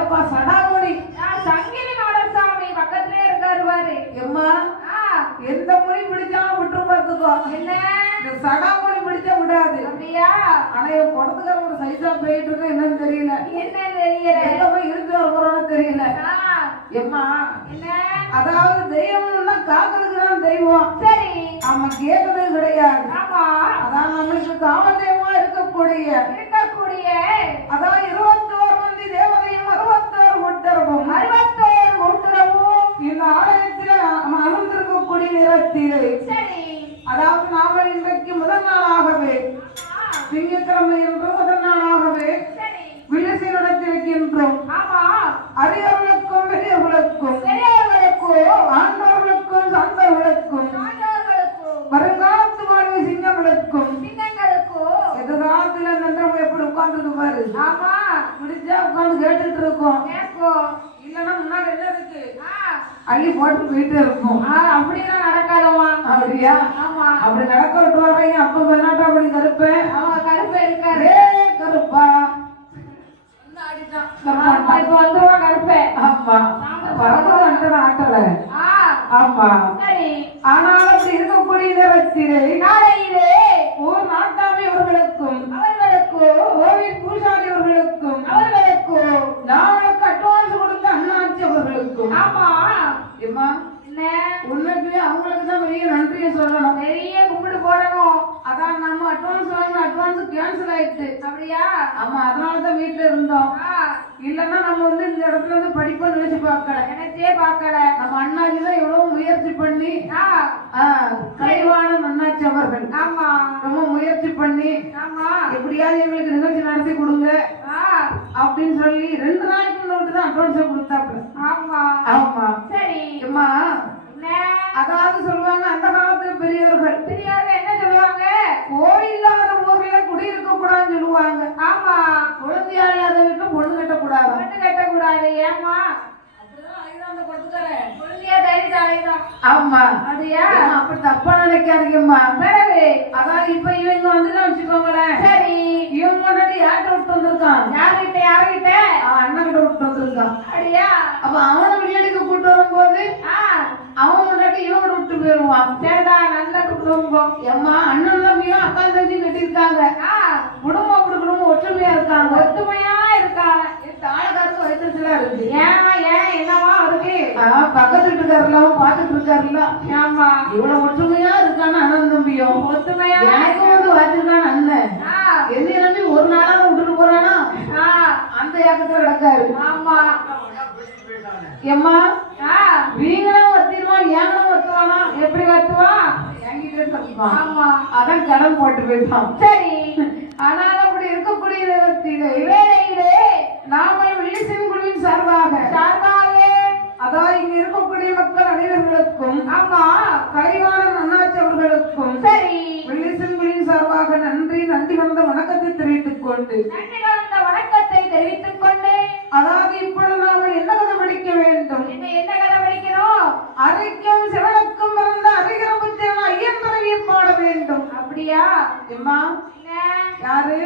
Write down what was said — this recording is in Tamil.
அப்பா சடாமணி சங்கிலி நாடசாமி பக்கத்திலே இருக்காரு பாரு. எம்மா எந்த மொழி பிடிச்சாலும் விட்டு பார்த்துக்கோ. என்ன இந்த சடாமணி பிடிச்சா விடாது. அப்படியா? ஆனா என் குடத்துக்கார ஒரு சைஸா போயிட்டு இருக்கு. என்னன்னு தெரியல. என்ன தெரியல? எங்க போய் இருந்து வர போறோம்னு தெரியல. எம்மா என்ன அதாவது தெய்வம்னா காக்கிறதுக்கு தான் தெய்வம். சரி. ஆமா கேட்கறது கிடையாது. ஆமா அதான் நம்மளுக்கு காவதேவமா இருக்கக்கூடிய அதான் 21 மந்தி தேவதையும் 61 ஒட்டரவும் 61 ஒட்டரவும் இந்த ஆலயத்தில் அமர்ந்திருக்கக்கூடிய நேரத்திலே சரி. அதாவது நாம இன்றைக்கு முதல் நாளாகவே திங்கட்கிழமை என்று முதல் நாளாகவே விழிசை நடத்திருக்கின்றோம். ஆமா அறியவர்களுக்கும் பெரியவர்களுக்கும் ஆண்டவர்களுக்கும் சார்ந்தவர்களுக்கும் வருங்காலத்து வாழ்வு சிங்கங்களுக்கும் எதிர்காலத்துல நன்றவங்க எப்படி உட்கார்ந்து பாரு. ஆமா முடிஞ்சா உட்கார்ந்து கேட்டுட்டு இருக்கோம். இல்லன்னா முன்னாடி என்ன இருக்கு அள்ளி போட்டு போயிட்டே இருக்கும். அப்படிலாம் நடக்காதமா? அப்படியா? ஆமா அப்படி நடக்க விட்டு வர்றீங்க. அப்ப வேணாட்டா அப்படி கருப்பேன். கருப்பை இருக்காரு. கருப்பா இப்ப வந்துருவா கருப்பை. ஆமா பறந்து வந்து ஆட்டல. ஆமா சரி. ஆனால் அப்படி இருக்கக்கூடிய நேரத்திலே நாளையிலே ஓர் நாட்டாமை அவர்களுக்கும் கோவில் பூசாரி அவர்களுக்கும் நாளுக்கு அட்வான்ஸ் கொடுத்த அண்ணாச்சி அவர்களுக்கும் ஆமா ஏமா என்ன உன்னுக்கு அவங்களுக்கு தான் பெரிய நன்றியை சொல்லணும். பெரிய கும்பிடு போடணும். அதான் நம்ம அட்வான்ஸ் வாங்கின அட்வான்ஸ் கேன்சல் ஆயிடுச்சு. அப்படியா? ஆமா அதனாலதான் வீட்டுல இருந்தோம். இல்லன்னா நம்ம வந்து இந்த இடத்துல இருந்து படிப்பை நினைச்சு பார்க்கல. நினைச்சே பார்க்கல. நம்ம அண்ணாச்சி தான் எவ்வளவு முயற்சி பண்ணி கலைவாணன் அண்ணாச்சி அவர்கள் ஆமா ரொம்ப முயற்சி பண்ணி ஆமா எப்படியாவது எங்களுக்கு நிகழ்ச்சி நடத்தி கொடுங்க அப்படின்னு சொல்லி 2 நாளைக்கு முன்னாடி தான் அட்வான்ஸ் கொடுத்தாப்புல. ஆமா ஆமா சரி. அம்மா அதாவது சொல்லுவாங்க அந்த காலத்துல பெரியவர்கள் என்ன சொல்லுவாங்க? கோயில்லாத ஊர்ல குடியிருக்க கூடாதுன்னு சொல்லுவாங்க. ஆமா குழந்தையா இல்லாத வீட்டுல பொண்ணு கட்டக்கூடாது. பொண்ணு கட்டக்கூடாது. ஏமா? ஆமா அப்படியா? அப்படி தப்பா நினைக்காதீங்கம்மா. பிறகு அதான் இப்ப இவங்க வந்துதான் வச்சுக்கோங்களேன். சரி. இவங்க முன்னாடி யார்கிட்ட விட்டு வந்திருக்கான்? யார்கிட்ட அண்ணன் கிட்ட விட்டு வந்திருக்கான். அப்படியா? அப்ப அவனை விளையாடுக்கு கூட்டு வரும்போது அவன் முன்னாடி இவங்க விட்டு போயிருவான். சரிதான். நல்ல குடும்பம். எம்மா அண்ணன் தம்பியும் அக்கா தம்பியும் கட்டிருக்காங்க. குடும்பம் அப்படி குடும்பம் ஒற்றுமையா இருக்காங்க. ஒற்றுமையா இருக்காங்க. தாழக்காரத்து வயிற்றுல இருக்கு. ஏன் என்னவா இருக்கு? பக்கத்து வீட்டுக்காரெல்லாம் பாத்துட்டு இருக்காருல்ல. ஆமா இவ்வளவு ஒற்றுமையா இருக்கான அண்ணன் தம்பியும் ஒற்றுமையா எனக்கு வந்து வச்சிருக்கான அண்ணன் என்ன நம்பி ஒரு நாளா விட்டுட்டு போறானா அந்த ஏக்கத்துல கிடக்காரு. ஆமா எம்மா வீங்களும் வத்திடுவான் ஏங்களும் வத்துவானா? எப்படி வத்துவான்? என்கிட்ட தப்பிப்பான். ஆமா அதான் கடன் போட்டு போயிட்டான். சரி. ஆனால் அப்படி இருக்கக்கூடிய வேலையிலே நாம விழிசின் குழுவின் சார்பாக அதாவது இங்க இருக்கக்கூடிய மக்கள் அனைவர்களுக்கும் ஆமா கலைவாணன் அண்ணாச்சி அவர்களுக்கும் சரி விழிசின் குழுவின் சார்பாக நன்றி கலந்த வணக்கத்தை தெரிவித்துக் கொண்டு அதாவது இப்பொழுது நாம என்ன கதை படிக்க வேண்டும்? என்ன கதை படிக்கிறோம்? அரைக்கும் சிவனுக்கும் பிறந்த அறிகிற புத்திரன் ஐயன் பிறவியை பாட வேண்டும். அப்படியா? எம்மா யாரு